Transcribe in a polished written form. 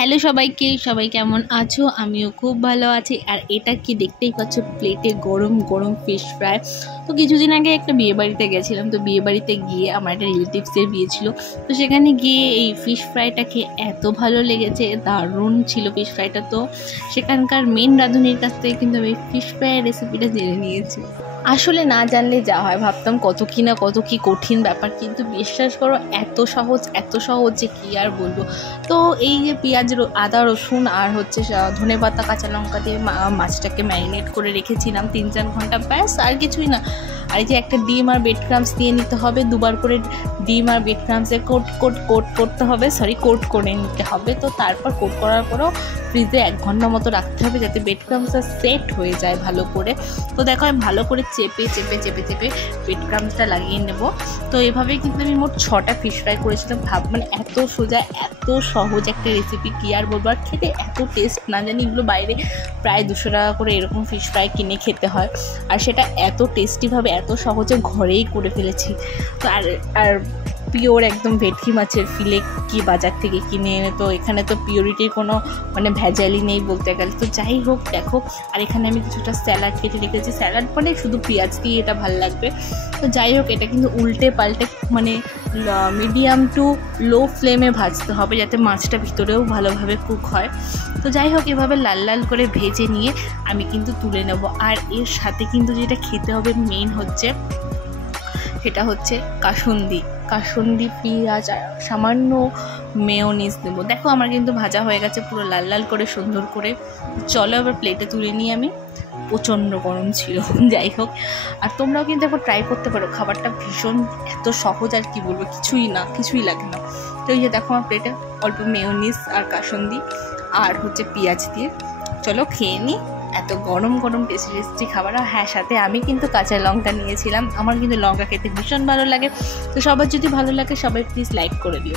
Hello সবাইকে, সবাই কেমন আছো? আমিও খুব ভালো আছি। আর এটা কি দেখতেই পাচ্ছ, প্লেটে গরম গরম ফিশ ফ্রাই। তো কিছুদিন আগে একটা বিয়েবাড়িতে গেছিলাম, তো বিয়েবাড়িতে গিয়ে আমার একটা রিলেটিভসের বিয়ে ছিল, তো সেখানে গিয়ে এই ফিশ ফ্রাইটা খেয়ে এত ভালো লেগেছে, দারুণ ছিল ফিশ ফ্রাইটা। তো সেখানকার মেন রাঁধুনির কাছ থেকে কিন্তু আমি ফিশ ফ্রাইয়ের রেসিপিটা জেনে নিয়েছি। আসলে না জানলে যা হয়, ভাবতাম কত কি কঠিন ব্যাপার, কিন্তু বিশ্বাস করো এত সহজ যে কী আর বলবো। তো এই যে পেঁয়াজ, আদা, রসুন আর হচ্ছে ধনেপাতা, কাঁচা লঙ্কা দিয়ে মাছটাকে ম্যারিনেট করে রেখেছিলাম 3-4 ঘন্টা, ব্যাস আর কিছুই না। আর এই যে একটা ডিম আর ব্রেড ক্রাম্পস দিয়ে নিতে হবে, দুবার করে ডিম আর ব্রেড ক্রাম্পসে কোট করতে হবে, কোট করে নিতে হবে। তো তারপর কোট করার পরেও ফ্রিজে 1 ঘন্টা মতো রাখতে হবে, যাতে ব্রেড ক্রাম্পসটা সেট হয়ে যায় ভালো করে। তো দেখো আমি ভালো করে চেপে ব্রেড ক্রাম্পসটা লাগিয়ে নেব। তো এভাবেই কিন্তু আমি মোট 6টা ফিশ ফ্রাই করেছিলাম। মানে এত সোজা, এত সহজ একটা রেসিপি, কী আর বলবো। আর খেতে এত টেস্ট, না জানি এগুলো বাইরে প্রায় 200 টাকা করে এরকম ফিশ ফ্রাই কিনে খেতে হয়, আর সেটা এত টেস্টিভাবে এত সহজে ঘরেই করে ফেলেছি। তো আর পিওর একদম ভেটকি মাছের ফিলে কি বাজার থেকে কিনে এনে, তো এখানে তো পিওরিটির কোনো মানে ভেজালই নেই বলতে গেলে। তো যাই হোক দেখো, আর এখানে আমি কিছুটা স্যালাড কেটে রেখেছি। স্যালাড মানে শুধু পেঁয়াজ দিয়ে, এটা ভালো লাগবে। তো যাই হোক, এটা কিন্তু উল্টে পাল্টে মানে মিডিয়াম টু লো ফ্লেমে ভাজতে হবে, যাতে মাছটা ভিতরেও ভালোভাবে কুক হয়। তো যাই হোক, এভাবে লাল লাল করে ভেজে নিয়ে আমি কিন্তু তুলে নেব। আর এর সাথে কিন্তু যেটা খেতে হবে মেইন হচ্ছে, সেটা হচ্ছে কাসুন্দি পেঁয়াজ আর সামান্য মেয়োনিজ দেবো। দেখো আমার কিন্তু ভাজা হয়ে গেছে পুরো লাল লাল করে, সুন্দর করে। চলো এবার প্লেটে তুলে নিয়ে আমি, প্রচণ্ড গরম ছিল। যাই হোক, আর তোমরাও কিন্তু একবার ট্রাই করতে পারো, খাবারটা ভীষণ এত সহজ, আর কি বলবো, কিছুই লাগে না। তো এই যে দেখো আমার প্লেটে অল্প মেয়োনিজ আর কাসুন্দি আর হচ্ছে পেঁয়াজ দিয়ে, চলো খেয়ে নিই। এত গরম টেস্টি খাবার। আর হ্যাঁ, সাথে আমি কিন্তু কাঁচা লঙ্কা নিয়েছিলাম, আমার কিন্তু লঙ্কা খেতে ভীষণ ভালো লাগে। তো সবার যদি ভালো লাগে, সবাই প্লিজ লাইক করে দিও।